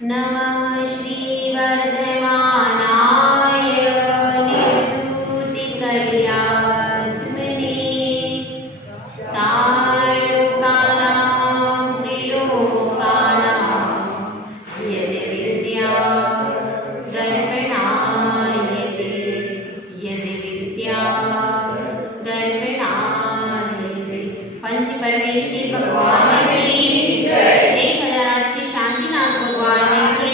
नमः श्रीवर्धमानाय निर्वृतिकल्यात्मने सालोकानां त्रिलोकानां यद्विद्या दर्पणायते यद्विद्या दर्पणायते। पंच परमेश्वरी भगवान की जय। 1008 श्री शांतिनाथ भगवान की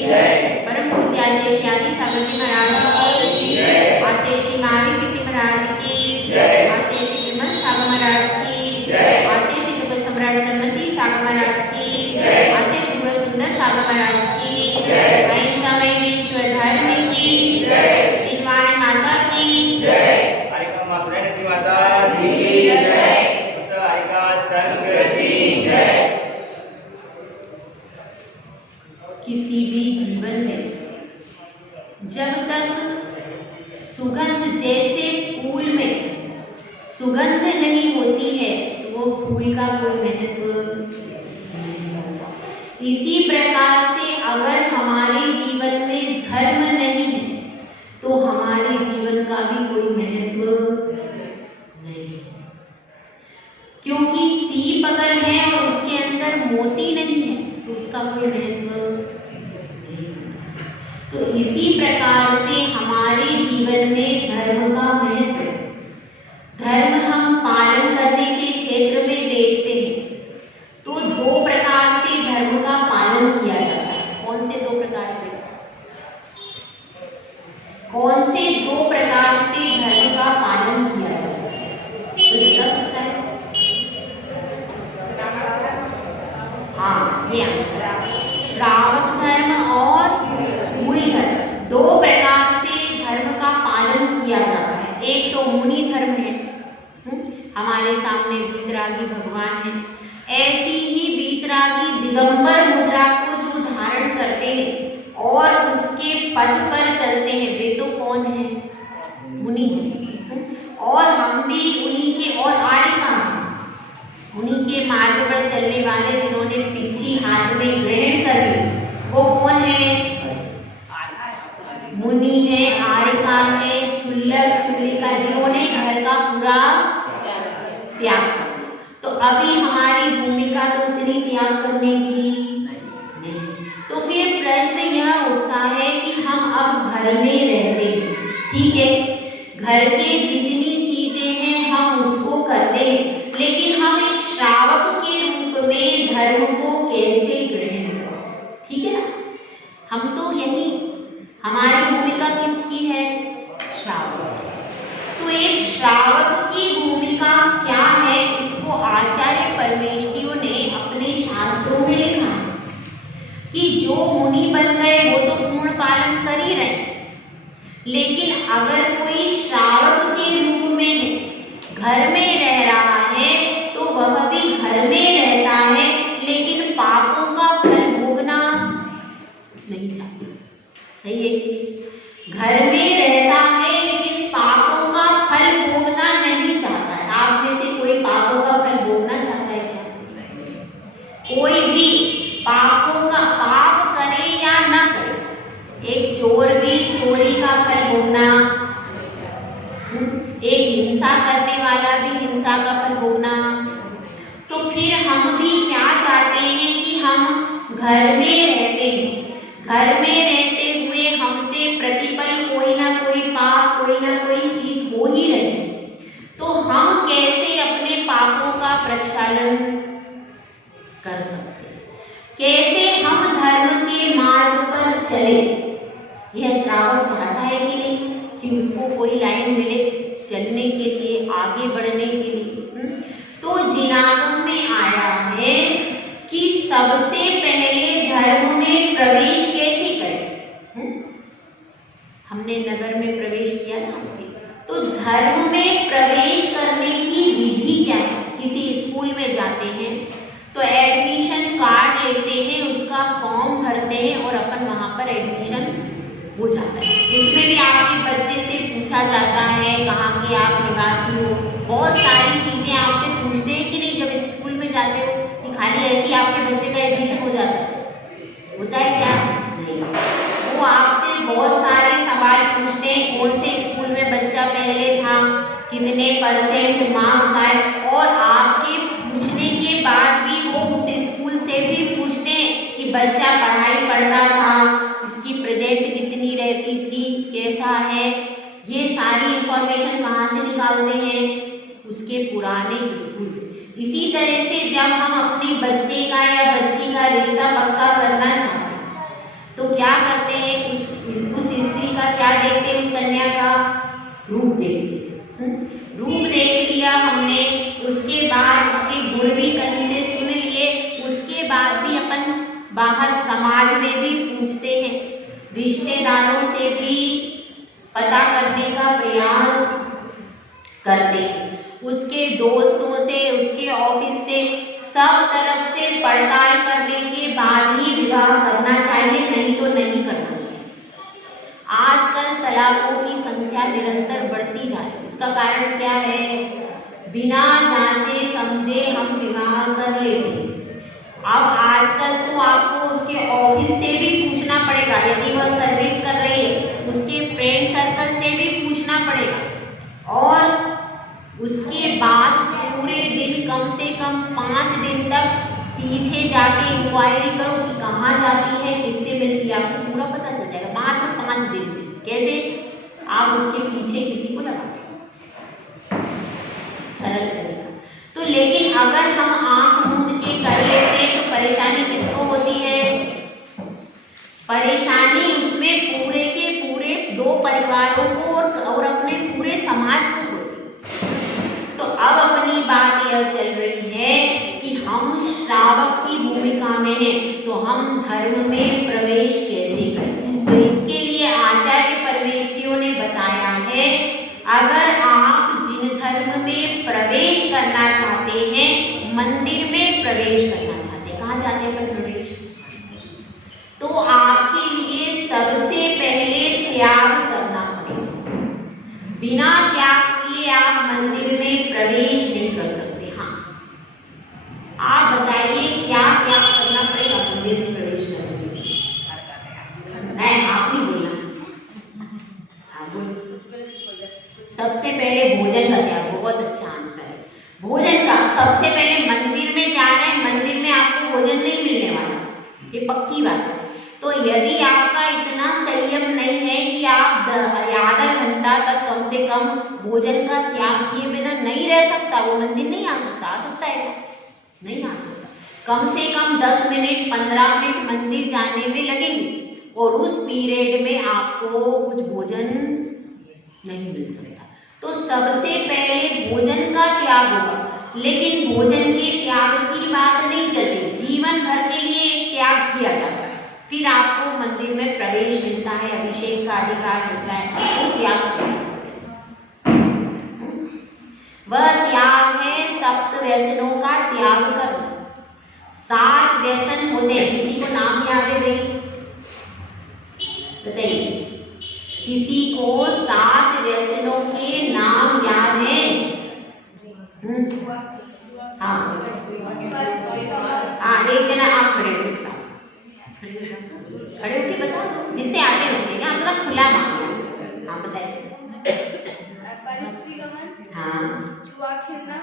जय। परम पूज्य आचार्य श्री आदि सागर जी महाराज की जय। आचार्य श्री महावीर कीर्ति महाराज की जय। आचार्य श्री विमल सागर महाराज की जय। आचार्य श्री कपिल सम्राट सन्मति सागर महाराज की जय। आचार्य गुरु सुंदर सागर महाराज की जय। अहिंसा में विश्व धर्म की जय। निर्वाणी माता की जय। हरिका मासुरैन माता की जय। हरिका संघ की जय। किसी भी जीवन में जब तक सुगंध जैसे फूल में सुगंध नहीं होती है तो वो फूल का कोई महत्व नहीं। इसी प्रकार से अगर हमारे जीवन में धर्म नहीं है तो हमारे जीवन का भी कोई महत्व नहीं, क्योंकि सीप अगर है और उसके अंदर मोती नहीं है तो उसका कोई महत्व नहीं। तो इसी प्रकार से हमारे जीवन में धर्म का महत्व, धर्म हम पालन करने के क्षेत्र में देखते हैं तो दो प्रकार से धर्म का पालन किया जाता है। कौन से दो प्रकार के? कौन से दो प्रकार से धर्म का पालन किया जाता है? तो बता सकता है? हाँ, ये आंसर। श्रावक धर्म और मुनि धर्म, दो प्रकार से धर्म का पालन किया जाता है। एक तो मुनि धर्म है, हमारे सामने वीतरागी भगवान है। ऐसी ही वीतरागी दिगंबर मुद्रा को जो धारण करते हैं और उसके पद पर चलते हैं, वे तो कौन है? मुनि हैं। और हम भी उन्हीं के, और आर्यका उन्हीं के मार्ग पर चलने वाले जिन्होंने पिछी हाथ में ग्रहण कर ली, वो कौन है? मुनि है, आर्यका है, क्षुल्लक क्षुल्लिका, जिन्होंने घर का पूरा त्याग कर। तो अभी हमारी भूमिका तो उतनी त्याग करने की नहीं। तो फिर प्रश्न यह उठता है कि हम अब घर में रहते हैं, ठीक है, घर के जितनी चीजें हैं हम उसको करते हैं, लेकिन हम एक श्रावक के रूप में धर्म को कैसे ग्रहण करें? ठीक है ना, हम तो यही, हमारी भूमिका किसकी है? श्रावक। तो एक श्रावक की भूमिका क्या है, इसको आचार्य परमेश्वरियों ने अपने शास्त्रों में लिखा है कि जो मुनि बन गए वो तो पूर्ण पालन कर ही रहे, लेकिन अगर कोई श्रावक के रूप में घर में रह रहा है तो वह भी घर में रहता है, लेकिन पापों का फल भोगना नहीं चाहता। सही है कि घर में रहता है लेकिन पापों का फल भोगना नहीं चाहता है। आप में से कोई पापों का फल भोगना चाहता है क्या? कोई भी पापों का, पाप करे या ना करे, एक चोर भी चोरी का फल भोगना, एक हिंसा करने वाला भी हिंसा का फल भोगना। तो फिर हम भी क्या चाहते हैं कि हम घर में रहते हैं, घर में रहते हुए हमसे प्रतिपल कोई ना कोई पाप, कोई ना कोई चीज हो ही रही है, तो हम कैसे अपने पापों का प्रक्षालन कर सकते हैं? कैसे हम धर्म के मार्ग पर चले? यह श्रावक चाहता है कि नहीं कि उसको कोई लाइन मिले चलने के लिए, आगे बढ़ने के लिए? तो जिनागम में आया है कि सबसे पहले धर्म में प्रवेश कैसे करें? हमने नगर में प्रवेश किया ना, तो धर्म में प्रवेश करने की विधि क्या है? किसी स्कूल में जाते हैं तो एडमिशन कार्ड लेते हैं, उसका फॉर्म भरते हैं और अपन वहाँ पर एडमिशन हो जाता है। उसमें भी आपके बच्चे से पूछा जाता है कहाँ के आप निवासी हो, बहुत सारी चीजें आपसे पूछते हैं कि नहीं जब स्कूल में जाते हो, कि खाली ऐसे ही आपके बच्चे का एडमिशन हो जाता है? होता है क्या? इतने परसेंट मार्क्स आए, और आपके पूछने के बाद भी वो उस स्कूल से भी पूछते हैं कि बच्चा पढ़ाई पढ़ता था, इसकी प्रेजेंट कितनी रहती थी, कैसा है। ये सारी इंफॉर्मेशन कहाँ से निकालते हैं? उसके पुराने स्कूल से। इसी तरह से जब हम अपने बच्चे का या बच्ची का रिश्ता पक्का करना चाहते हैं तो क्या करते हैं? उस स्त्री का क्या देखते हैं? उस कन्या का रूप देखते हैं। रूप देख लिया हमने, उसके बाद उसके गुण भी कहीं से सुन लिए, उसके बाद भी अपन बाहर समाज में भी पूछते हैं, रिश्तेदारों से भी पता करने का प्रयास करते हैं, उसके दोस्तों से, उसके ऑफिस से, सब तरफ से पड़ताल करने के बाद ही विवाह करना चाहिए, नहीं तो नहीं करना चाहिए। आजकल तलाकों की संख्या निरंतर बढ़ती जा रही है। इसका कारण क्या है? बिना जांचे समझे हम विवाह कर लेते हैं। अब आजकल तो आपको उसके ऑफिस से भी पूछना पड़ेगा, यदि वह सर्विस कर रही है, उसके फ्रेंड सर्कल से भी पूछना पड़ेगा, और उसके बाद पूरे दिन कम से कम 5 दिन तक पीछे जाके इंक्वायरी करो कि कहाँ जाती है, किससे मिलती है, आपको पूरा पता चल जाएगा मात्र 5 दिन में। कैसे? आप उसके पीछे किसी को लगा सरल तरीका। तो लेकिन अगर हम आंख मूंद के कर लेते हैं तो परेशानी किसको होती है? परेशानी उसमें पूरे के पूरे 2 परिवारों को और अपने पूरे समाज को होती है। तो अब अपनी बात यह चल रही है कि हम श्रावक की भूमिका में हैं, तो हम धर्म में प्रवेश कैसे करें? तो इसके लिए आचार्य परमेष्ठियों ने बताया है, अगर आप जिन धर्म में प्रवेश करना चाहते हैं, मंदिर में प्रवेश करना चाहते हैं, कहाँ चाहते हैं प्रवेश, तो आपके लिए सबसे पहले त्याग करना पड़ेगा। बिना त्याग किए आप मंदिर में प्रवेश नहीं कर सकते। हाँ, आप बताइए क्या त्याग करना पड़ेगा मंदिर में प्रवेश करने के लिए? नहीं, आप नहीं बोलना। हाँ, बोलो। सबसे पहले भोजन का त्याग। बहुत अच्छा आंसर है, भोजन का। सबसे पहले मंदिर में जाना है, मंदिर में आपको भोजन नहीं मिलने वाला, ये पक्की बात है। तो यदि आपका इतना संयम नहीं है कि आप आधा घंटा तक कम से कम भोजन का त्याग किए बिना नहीं रह सकता, वो मंदिर नहीं आ सकता। आ सकता है क्या? नहीं आ सकता। कम से कम 10 मिनट 15 मिनट मंदिर जाने में लगेंगे, और उस पीरियड में आपको कुछ भोजन नहीं मिल सकता। तो सबसे पहले भोजन का त्याग होगा, लेकिन भोजन के त्याग की बात नहीं चल रही, जीवन भर के लिए एक त्याग किया जाता है, फिर आपको मंदिर में प्रवेश मिलता है, अभिषेक का अधिकार मिलता है, वो त्याग। वह त्याग है 7 व्यसनों का त्याग करना। 7 व्यसन होते हैं, किसी को नाम याद है भाई? बताइए, किसी को 7 व्यसनों के नाम याद है? हाँ, एक जना आप खड़े हो, खड़े होके बता दो, जितने आते होते हैं, अपना खुला मामला। हाँ, बताइए। हाँ, जुआ खेलना,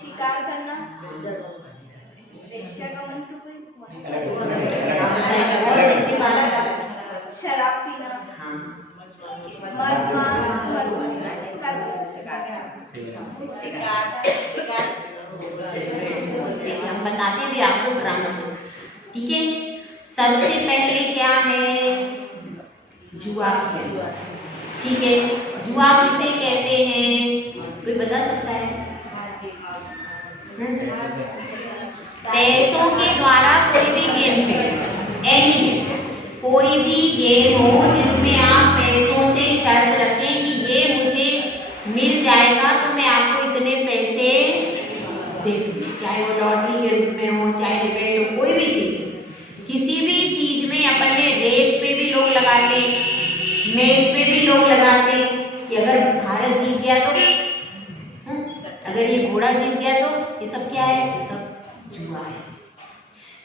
शिकार करना, वेश्यागमन, तो कोई शराब पीना, मद मांस हम बताते भी आपको क्रम से, ठीक है। सबसे पहले क्या है? जुआ खेलना, ठीक है। जुआ किसे कहते हैं? कोई बता सकता है? पैसों के द्वारा कोई भी गेम खेलें, एनी कोई भी गेम हो जिसमें आप पैसों से शर्त रखें कि ये मुझे मिल जाएगा तो मैं आपको इतने पैसे दे दूँगी, चाहे वो लॉटरी के रूप में हो, चाहे डिबेट हो, कोई भी चीज़। किसी भी चीज़ में अपन ने रेस पे भी लोग लगाते, मैच पे भी लोग लगाते कि अगर भारत जीत गया तो, अगर ये घोड़ा जीत गया तो, ये सब क्या है? ये सब जुआ है।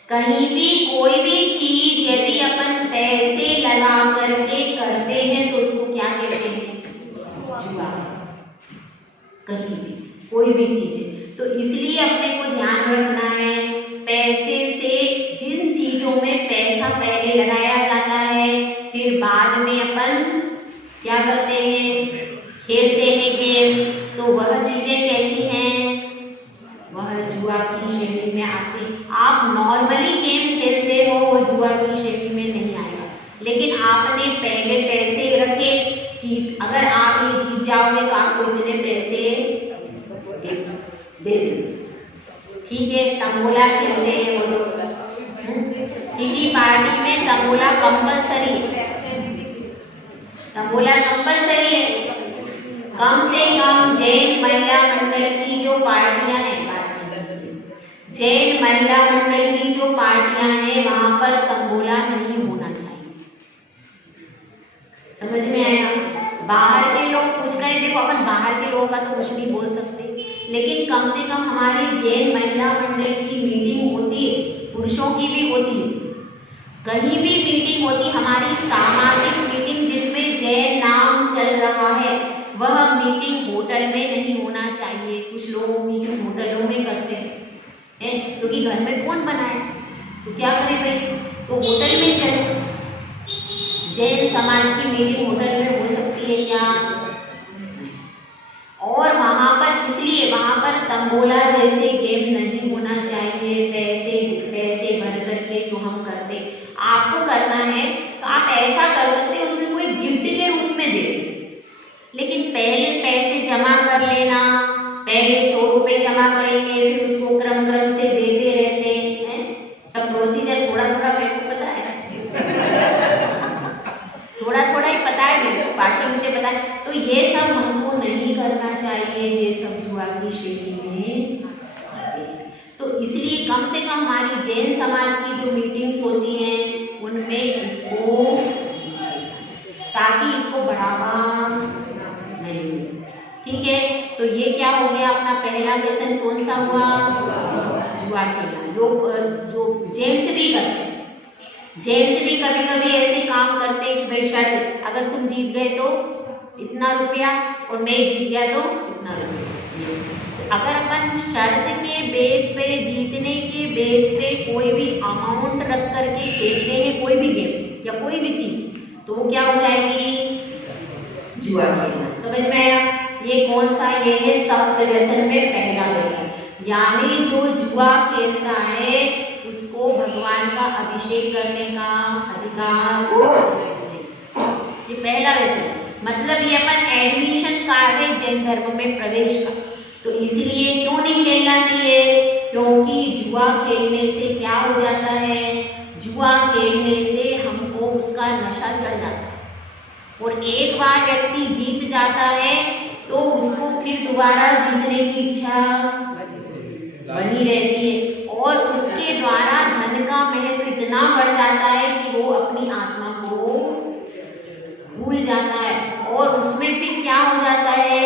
कहीं भी कोई भी चीज यदि अपन पैसे लगा करके करते हैं तो उसको क्या कहते हैं? जुआ। कहीं भी कोई भी चीज है। तो इसलिए अपने को ध्यान रखना है, पैसे से जिन चीजों में पैसा पहले लगाया जाता है फिर बाद में अपन क्या करते हैं, खेलते हैं गेम, तो वह चीजें कैसी हैं, वह जुआ की श्रेणी में आती। आप नॉर्मली गेम खेलते हो वो जुआ की श्रेणी में नहीं आएगा, लेकिन आपने पहले पैसे रखे कि अगर आप ये जीत जाओगे तो आपको इतने पैसे दे देंगे, ठीक है। तंबोला खेलते हैं वो लोग, किसी पार्टी में तंबोला कंपलसरी है, तंबोला कंपलसरी है। कम से कम जैन महिला मंडल की जो पार्टियां हैं, जैन महिला मंडल की जो पार्टियां हैं वहां पर तंबोला नहीं होना चाहिए। समझ में आया? बाहर के लोग कुछ करें, देखो अपन बाहर के लोगों का तो कुछ नहीं बोल सकते, लेकिन कम से कम हमारी जैन महिला मंडल की मीटिंग होती है, पुरुषों की भी होती है, कहीं भी मीटिंग होती, हमारी सामाजिक मीटिंग जिसमें जैन नाम चल रहा है, वह मीटिंग होटल में नहीं होना चाहिए। कुछ लोग मीटिंग होटलों में करते हैं क्योंकि घर में कौन बनाए, तो क्या करें भाई, तो होटल में चलो। जैन समाज की मीटिंग होटल में हो सकती है क्या? और वहां पर इसलिए वहां पर तंबोला जैसे गेम नहीं होना चाहिए। पैसे भर करके जो हम करते, आपको करना है तो आप ऐसा कर सकते हैं, उसमें कोई गिफ्ट के रूप में दे, लेकिन पहले पैसे जमा कर लेना, पहले 100 रुपये जमा करेंगे फिर उसको क्रम से देते रहते हैं, सब प्रोसीजर थोड़ा मेरे को पता है थोड़ा ही पता है मेरे को, बाकी मुझे पता है। तो ये सब हमको नहीं करना चाहिए, ये सब जुआ की श्रेणी में आते हैं। तो इसलिए कम से कम हमारी जैन समाज की जो मीटिंग्स होती हैं उनमें इसको, ताकि इसको बढ़ावा नहीं मिले, ठीक है। तो ये क्या हो गया, अपना पहला व्यसन कौन सा हुआ, जुआ खेलना। लोग जो जेंट्स भी करते हैं, जेंट्स भी कभी कभी ऐसे काम करते हैं कि भाई शर्त, अगर तुम जीत गए तो इतना रुपया और मैं जीत गया तो इतना रुपया। तो अगर अपन शर्त के बेस पे, जीतने के बेस पे कोई भी अमाउंट रख करके खेलते हैं कोई भी गेम या कोई भी चीज, तो वो क्या हो जाएगी, जुआ खेलना। समझ में आया? ये कौन सा, ये है सप्त व्यसन में पहला व्यसन, यानी जो जुआ खेलता है उसको भगवान का अभिषेक करने का अधिकार नहीं। ये पहला व्यसन, मतलब ये अपन एडमिशन कार्ड है जैन धर्म में प्रवेश का। तो इसलिए क्यों नहीं खेलना चाहिए, क्योंकि जुआ खेलने से क्या हो जाता है, जुआ खेलने से हमको उसका नशा चढ़ जाता है, और एक बार व्यक्ति जीत जाता है तो उसको फिर दोबारा जीतने की इच्छा बनी रहती है, और उसके द्वारा धन का महत्व इतना बढ़ जाता है कि वो अपनी आत्मा को भूल जाता है, और उसमें फिर क्या हो जाता है,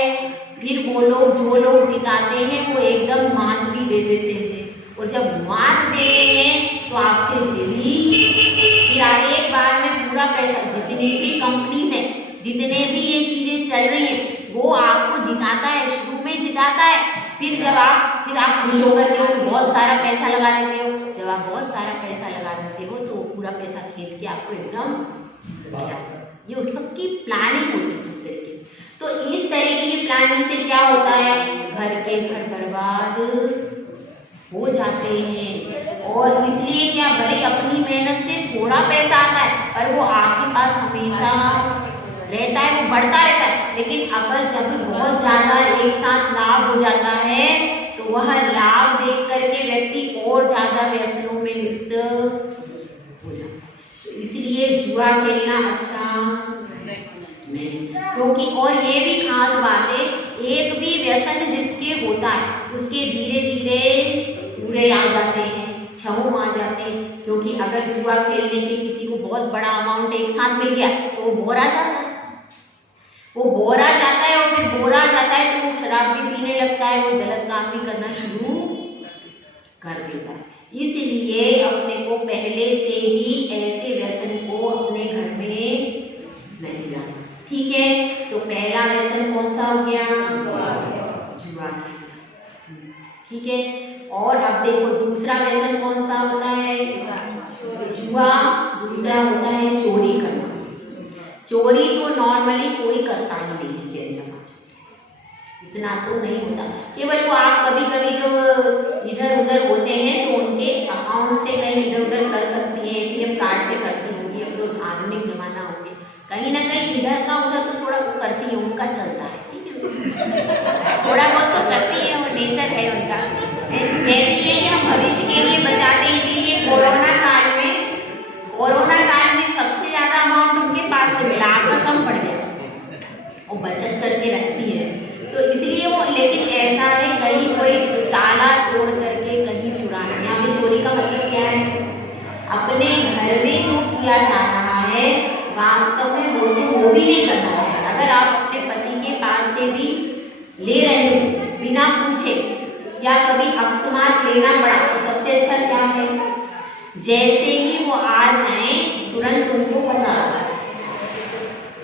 फिर वो लोग जो लोग जिताते हैं वो एकदम मात भी दे देते हैं, और जब मात देते हैं तो आपसे फिर एक बार में पूरा पैसा, जितनी भी कंपनीज हैं, जितने भी ये चीजें चल रही हैं, वो आपको जिताता है, शुरू में जिताता है, फिर आप खुश होकर के बहुत सारा पैसा लगा देते हो। जब आप बहुत सारा पैसा लगा देते हो तो वो पूरा पैसा खींच के आपको एकदम, ये सबकी प्लानिंग होती है सब तरीके। तो इस तरीके की प्लानिंग से क्या होता है, घर बर्बाद हो जाते हैं। और इसलिए क्या, भले अपनी मेहनत से थोड़ा पैसा आता है पर वो आपके पास हमेशा रहता है, वो बढ़ता रहता है, लेकिन अगर जब बहुत ज़्यादा एक साथ लाभ हो जाता है तो वह लाभ देख करके व्यक्ति और ज़्यादा व्यसनों में लिप्त हो जाता है। तो इसलिए जुआ खेलना अच्छा नहीं, क्योंकि और ये भी खास बात है, एक भी व्यसन जिसके होता है उसके धीरे धीरे पूरे आ जाते हैं, छहों आ जाते हैं। क्योंकि अगर जुआ खेलने के किसी को बहुत बड़ा अमाउंट एक साथ मिल गया तो वो बोर आ जाता है, और फिर बोर आ जाता है तो वो शराब भी पीने लगता है, वो गलत काम भी करना शुरू कर देता है। इसलिए अपने को पहले से ही ऐसे व्यसन को अपने घर में नहीं लाना, ठीक है। तो पहला व्यसन कौन सा हो गया, ठीक है। और अब देखो दूसरा व्यसन कौन सा होता है? जुआ। दूसरा होता है चोरी करना। चोरी तो नॉर्मली कोई करता ही नहीं है जैन समाज में, इतना तो नहीं होता। केवल वो आप कभी कभी जो इधर उधर होते हैं तो उनके अकाउंट से कहीं इधर उधर कर सकती है, ATM कार्ड से करती होंगी, अब तो आधुनिक जमाना हो गया, कहीं ना कहीं इधर का उधर तो थोड़ा वो करती है, उनका चलता है, ठीक है थोड़ा बहुत तो करती है, वो नेचर है उनका। कहती है कि हम भविष्य के लिए बचाते हैं, इसीलिए कोरोना काल में सबसे ज्यादा अमाउंट उनके पास से मिला, आपका कम पड़ गया, वो बचत करके रखती है, तो इसलिए वो। लेकिन ऐसा है कहीं कोई ताला तोड़ करके कहीं चुराना, यहाँ पे चोरी का मतलब क्या है? अपने घर में जो किया जा रहा है वास्तव में वो भी नहीं करना है। अगर आप अपने पति के पास से भी ले रहे हो बिना पूछे या कभी अकस्मात लेना पड़ा, तो सबसे अच्छा क्या है? जैसे ही वो आ जाए तुरंत उनको बता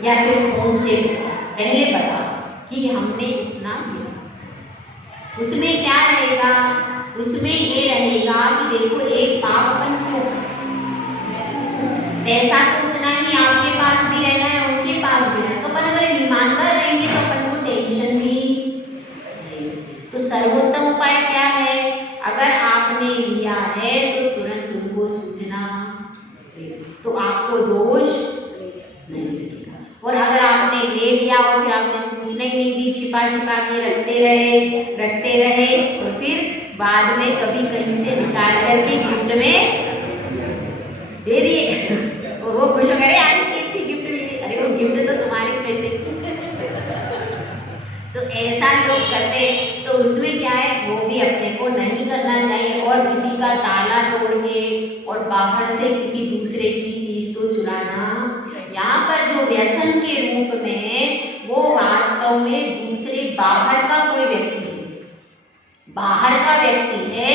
या फिर फोन से पहले बता कि हमने इतना किया। उसमें क्या रहेगा? उसमें ये रहेगा कि देखो एक पापपन क्यों, पैसा तो उतना ही आपके पास भी रहना है, उनके पास भी रहना है, तो अपन अगर ईमानदार रहेंगे तो अपन को टेंशन भी नहीं। तो सर्वोत्तम उपाय क्या है? अगर आपने लिया है तो तुरंत उनको सूचना दे, तो आपको दोष नहीं लगेगा। और अगर आपने ले लिया और फिर आपने सूचना ही नहीं दी, छिपा छिपा के रखते रहे और फिर बाद में कभी कहीं से निकाल करके गिफ्ट में दे दिए और वो खुश हो गए, आज इतनी अच्छी गिफ्ट मिली, अरे वो गिफ्ट तो तुम्हारे पैसे तो ऐसा लोग करते हैं, तो उसमें क्या है? वो भी अपने को नहीं करना चाहिए। और किसी का ताला तोड़ के और बाहर से किसी दूसरे की चीज तो चुराना, यहाँ पर जो व्यसन के रूप में वो वास्तव में दूसरे बाहर का कोई व्यक्ति है, बाहर का व्यक्ति है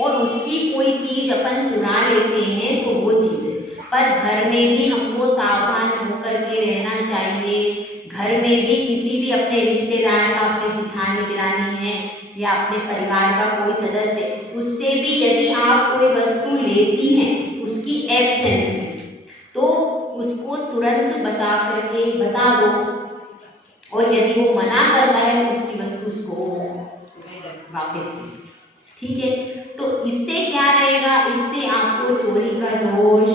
और उसकी कोई चीज अपन चुरा लेते हैं तो वो चीज है। पर घर में भी हमको सावधान होकर के रहना चाहिए। घर में भी किसी भी अपने रिश्तेदार का, अपने जेठानी दिरानी है या अपने परिवार का कोई सदस्य, उससे भी यदि आप कोई वस्तु लेती हैं उसकी एब्सेंस में, तो उसको तुरंत बता दो, और यदि वो मना करता है उसकी वस्तु उसको वापस दे, ठीक है। तो इससे क्या रहेगा? इससे आपको चोरी का दोष।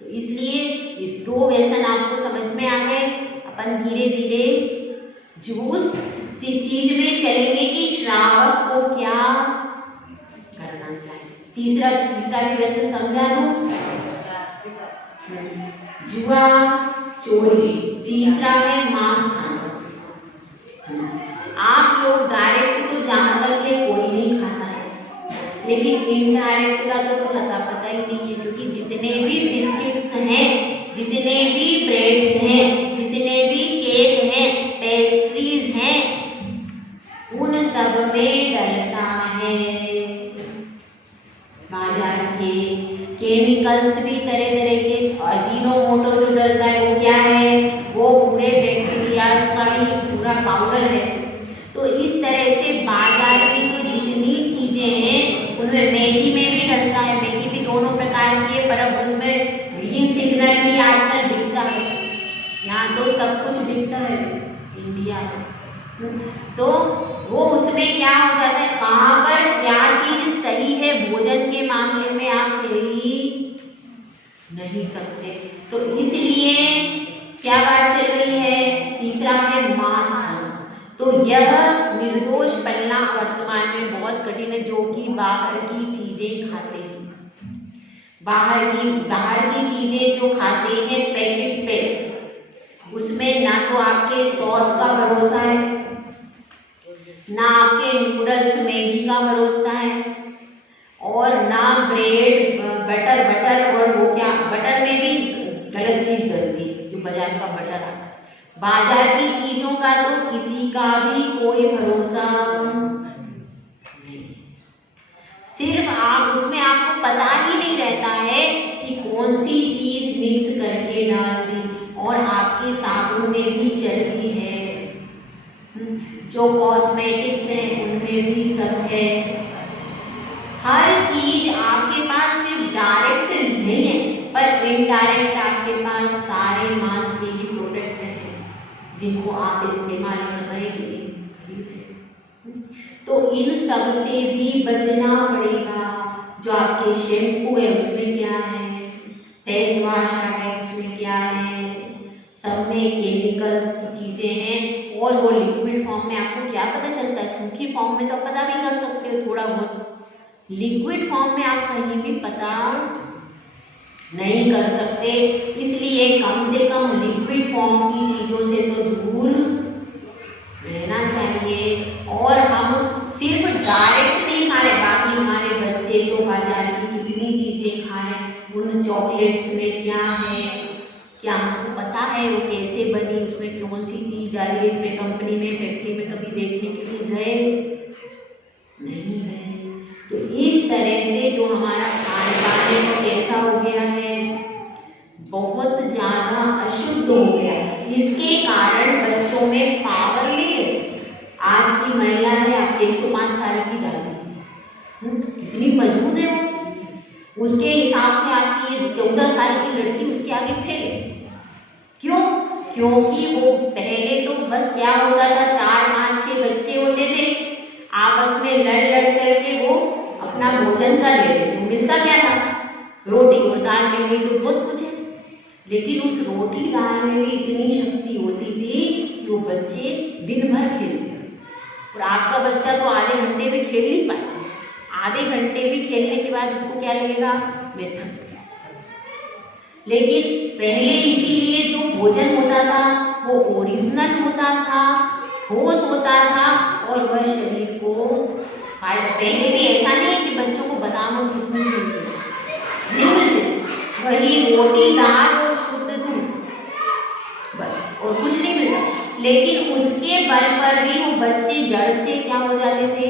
तो इसलिए ये दो व्यसन आपको समझ में आ गए। अपन धीरे धीरे उस चीज में चलेंगे कि श्रावक को क्या करना चाहिए। तीसरा भी व्यसन समझा दूं, जुआ, चोरी। तीसरा है मांस खाना। आप लोग डायरेक्ट तो जहाँ तक है कोई नहीं खाता है, लेकिन इनडायरेक्ट का तो कुछ अता पता ही नहीं है, क्योंकि जितने भी बिस्किट्स हैं, जितने भी ब्रेड्स हैं, जितने भी केक हैं, पेस्ट्रीज हैं, उन सब में डलता है बाजार के केमिकल्स भी, तरह तरह के अजीनोमोटो जो डलता है वो क्या है? वो पूरे बैक्टीरियाज का ही पूरा पाउडर है। तो इस तरह से बाजार की जो जितनी चीजें हैं उनमें मैगी में भी डलता है। मैगी भी दोनों प्रकार की है, पर अब उसमें ग्रीन सिग्नल भी आजकल दिखता है। यहाँ तो सब कुछ दिखता है इंडिया में, तो वो उसमें क्या हो जाता है, कहाँ पर क्या चीज सही है भोजन के मामले में आप कह ही नहीं सकते। तो इसलिए क्या बात चल रही है? तीसरा है मांस खाना। तो यह निर्दोष पलना वर्तमान में बहुत कठिन है, जो कि बाहर की चीजें खाते हैं। बाहर की चीजें जो खाते हैं पैकेट पे, उसमें ना तो आपके सॉस का भरोसा है, ना आपके नूडल्स मैगी का भरोसा है, और ना ब्रेड बटर और वो क्या, बटर में भी गलत चीज डलती है जो बाजार का बटर आता है। बाजार की चीजों का तो किसी का भी कोई भरोसा नहीं। सिर्फ आप उसमें आपको पता ही नहीं रहता है कि कौन सी चीज मिक्स करके डाल दी, और आपके साबुन में भी चर्बी है। जो कॉस्मेटिक्स हैं उनमें भी सब है। हर चीज आपके पास सिर्फ डायरेक्ट नहीं है, पर इनडायरेक्ट आपके पास सारे मास के ही प्रोडक्ट हैं जिनको आप इस्तेमाल कर रहे हैं। तो इन सब से भी बचना पड़ेगा। जो आपके शैम्पू है उसमें क्या है, फेस वॉश है उसमें क्या है, सब में केमिकल्स की चीजें हैं। और वो लिक्विड फॉर्म में आपको क्या पता चलता है, सूखी फॉर्म में तो पता भी कर सकते हो थोड़ा बहुत, लिक्विड फॉर्म में आप कहीं भी पता नहीं कर सकते। इसलिए कम से कम लिक्विड फॉर्म की चीजों से तो दूर रहना चाहिए। और हम सिर्फ डायरेक्ट नहीं खा रहे, बाकी हमारे बच्चे तो बाजार की कितनी चीजें खा रहे हैं। उन चॉकलेट्स में क्या है, क्या हमको पता है वो कैसे बनी, उसमें कौन सी चीज डाली है, कंपनी में फैक्ट्री में कभी देखने के लिए गए नहीं गए। तो इस तरह से जो हमारा खान पान है वो कैसा हो गया है, बहुत ज्यादा अशुद्ध हो गया। इसके कारण बच्चों में पावर नहीं है। आज की महिला है, आप 105 साल की दादी, कितनी मजबूत है वो, उसके हिसाब से आपकी 14 साल की लड़की उसके आगे फेल है। क्यों? क्योंकि वो पहले तो बस क्या होता था, 4, 5, 6 बच्चे होते थे, आपस में लड़ करके वो अपना भोजन कर लेते थे। मिलता क्या था, रोटी और दाल मिल गई तो बहुत कुछ है। लेकिन उस रोटी दाल में भी इतनी शक्ति होती थी कि वो बच्चे दिन भर खेलते। और आपका बच्चा तो आधे घंटे में खेल नहीं पाता, आधे घंटे भी खेलने के बाद उसको क्या लगेगा, मैं थक गया। लेकिन पहले इसीलिए जो भोजन होता था वो ओरिजिनल होता था, ठोस होता था और वह शरीर को पहले भी ऐसा नहीं है कि बच्चों को बादाम और किशमिश मिलते नहीं मिलते, वही रोटी दाल और शुद्ध दूध बस, और कुछ नहीं मिलता। लेकिन उसके बल पर भी वो बच्चे जड़ से क्या हो जाते थे,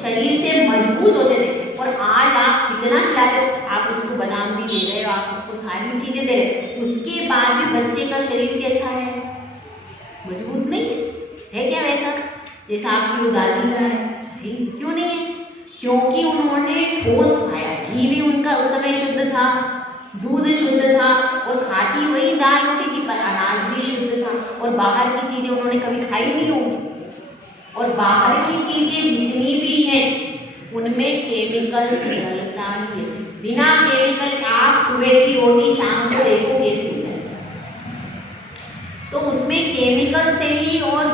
शरीर से मजबूत होते थे। और आज आप कितना खिलाते हो, आप उसको बादाम भी दे रहे हो, आप उसको सारी चीजें दे रहे हो, उसके बाद भी बच्चे का शरीर कैसा है, मजबूत नहीं है क्या वैसा जैसा आपकी वो दादी का है? सही क्यों नहीं है? क्योंकि उन्होंने ठोस खाया। घी भी उनका उस समय शुद्ध था, दूध शुद्ध था, और खाती वही दाल रोटी थी, पर अनाज भी शुद्ध था। और बाहर की चीजें उन्होंने कभी खाई नहीं होंगी। और बाहर की चीजें जितनी भी हैं उनमें केमिकल्स डलता ही है। बिना केमिकल आप सुबह की रोटी शाम को देखो कैसी हो जाए, तो उसमें केमिकल से ही, और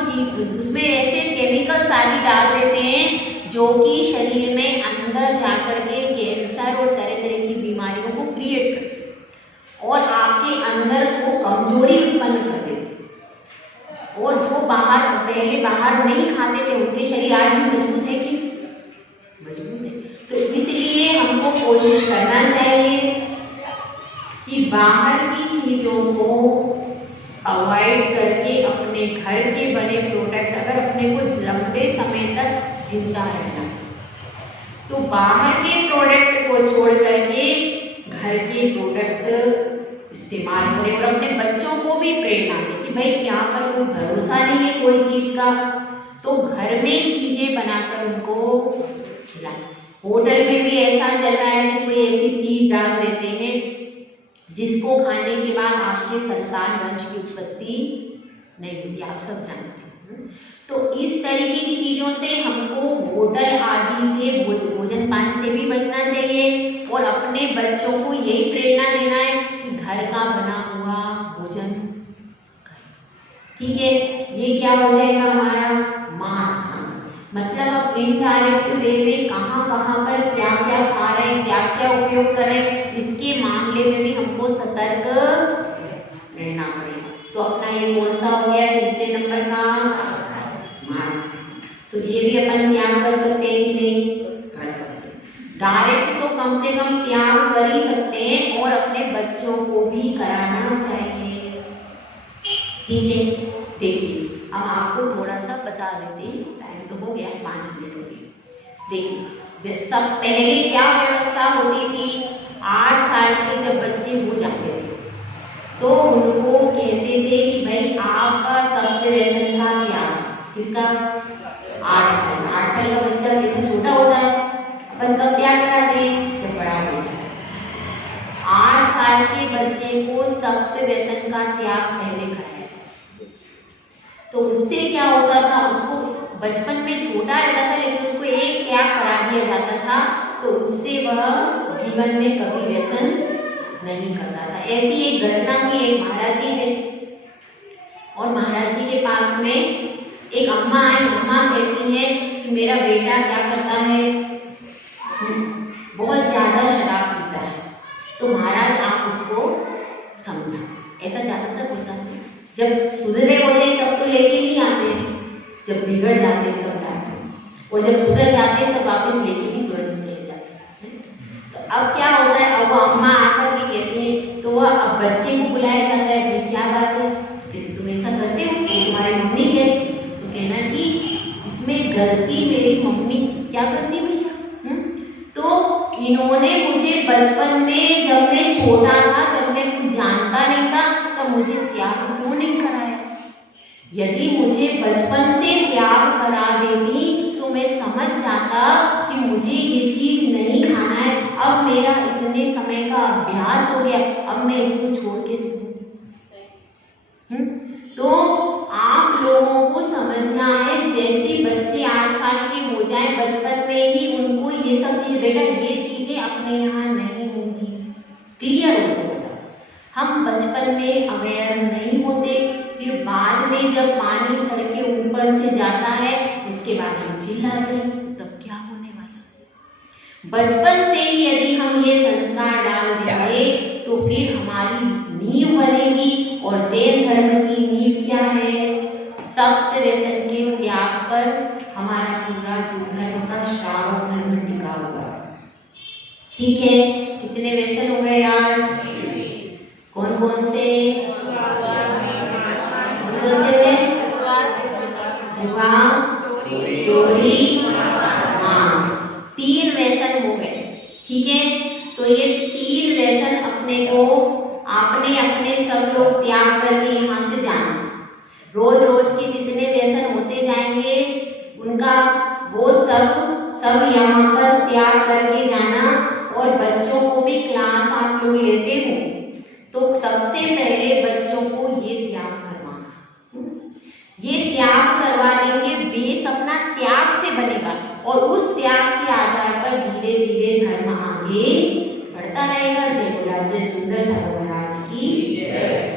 उसमें ऐसे केमिकल्स आदि डाल देते हैं जो कि शरीर में अंदर जाकर के कैंसर और तरह तरह की बीमारियों को क्रिएट करते हैं और आपके अंदर को कमजोरी उत्पन्न कर देते हैं। और जो पहले बाहर नहीं खाते थे उनके शरीर आज भी मजबूत है कि मजबूत है। तो इसलिए हमको कोशिश करना चाहिए कि बाहर की चीजों को अवॉइड करके अपने घर के बने प्रोडक्ट, अगर अपने को लंबे समय तक जिंदा रहना तो बाहर के प्रोडक्ट को छोड़ करके घर के प्रोडक्ट इस्तेमाल करें। और अपने बच्चों को भी प्रेरणा दें कि भाई यहाँ पर कोई भरोसा नहीं है कोई चीज का, तो घर में चीजें बनाकर उनको खिलाएं। होटल में भी ऐसा चल रहा है कि कोई ऐसी चीज डाल देते हैं जिसको खाने के बाद आपके संतान वंश की उत्पत्ति नहीं होती, आप सब जानते हैं। तो इस तरीके की चीजों से हमको होटल आदि से भोजन पान से भी बचना चाहिए और अपने बच्चों को यही प्रेरणा देना है कि घर का बना हुआ भोजन करें। ठीक है, ये क्या हो जाएगा हमारा मांस खाना। मतलब अब इनडायरेक्ट वे में कहाँ पर क्या क्या खा रहे हैं, क्या क्या उपयोग कर रहे हैं, इसके मामले में भी हमको सतर्क रहना पड़ेगा। तो अपना ये कौन सा हो गया, तीसरे नंबर का मांस। तो ये भी अपन त्याग कर सकते हैं कि नहीं कर सकते। डायरेक्ट तो कम से कम त्याग कर ही सकते हैं और अपने बच्चों को भी कराना चाहिए। ठीक है, देखिए अब आपको थोड़ा सा बता देते हैं, टाइम तो हो गया 5 मिनट हो गए। देखिए सब पहले क्या व्यवस्था होती थी, 8 साल के जब बच्चे हो जाते थे तो उनको कहते थे कि भाई आपका सप्तव्यसन का त्याग, किसका? 8 साल। 8 साल का बच्चा एकदम छोटा होता है, अपन कब त्याग कराते हैं? जब बड़ा हो जाए। 8 साल के बच्चे को सप्त व्यसन का त्याग पहले कराया जाए। तो उससे क्या होता था, उसको बचपन में छोटा रहता था लेकिन उसको एक त्याग करा दिया जाता था, तो उससे वह जीवन में कभी व्यसन नहीं करता था। ऐसी एक घटना हुई, एक महाराज जी थे और महाराज जी के पास में एक अम्मा आई। अम्मा कहती है कि मेरा बेटा क्या करता है, बहुत ज्यादा शराब पीता है, तो महाराज आप उसको समझा। ऐसा ज्यादातर होता है, जब सुधरे होते तब तो लेके नहीं आते, जब बिगड़ जाते तब लाते, और जब सुधर जाते तब वापस लेके भी तुरंत चले जाते हैं। तो अब क्या होता है, अब वो अम्मा आकर के कहती है, तो वह अब बच्चे को बुलाया जाता है, भाई क्या बात है, तुम ऐसा करते हो, तुम्हारी मम्मी है, तो कहना कि इसमें गलती मेरी मम्मी क्या करती भैया। तो इन्होंने मुझे बचपन में, जब मैं छोटा था, जब मैं कुछ जानता नहीं था, तब मुझे त्याग क्यों नहीं कराया। यदि मुझे बचपन से त्याग करा देती तो मैं समझ जाता कि मुझे ये चीज नहीं खाना है, अब मेरा इतने समय का अभ्यास हो गया, अब मैं इसको छोड़ के तो आप लोगों को समझना है, जैसे बच्चे 8 साल के हो जाए, बचपन में ही उनको ये सब चीज, बेटा ये चीजें अपने यहाँ नहीं होंगी, क्लियर होगा। हम बचपन में अवेयर नहीं होते, फिर बाद में जब पानी सर के ऊपर से जाता है उसके बाद हम चिल्लाते हैं, तब क्या होने वाला। बचपन से ही यदि हम ये संस्कार डाल देंगे तो फिर हमारी नींव बनेगी, और जैन धर्म की नींव क्या है, सप्त व्यसन के त्याग पर हमारा पूरा जो धर्म का श्रावक धर्म टिका हुआ। ठीक है, कितने व्यसन हो गए आज? कौन कौन से? जुगाम, चोरी, हाँ, 3 व्यसन हो गए। ठीक है, तो ये 3 व्यसन अपने को आपने अपने सब लोग त्याग करके यहाँ से जाना। रोज रोज के जितने व्यसन होते जाएंगे उनका वो सब यहाँ पर त्याग करके जाना। और बच्चों को भी क्लास आप लोग लेते हो तो सबसे पहले बच्चों को ये त्याग करवाना, ये त्याग करवा देंगे, बेस अपना त्याग से बनेगा, और उस त्याग के आधार पर धीरे धीरे धर्म आगे बढ़ता रहेगा। जय बोला जय सुंदर महाराज की जय।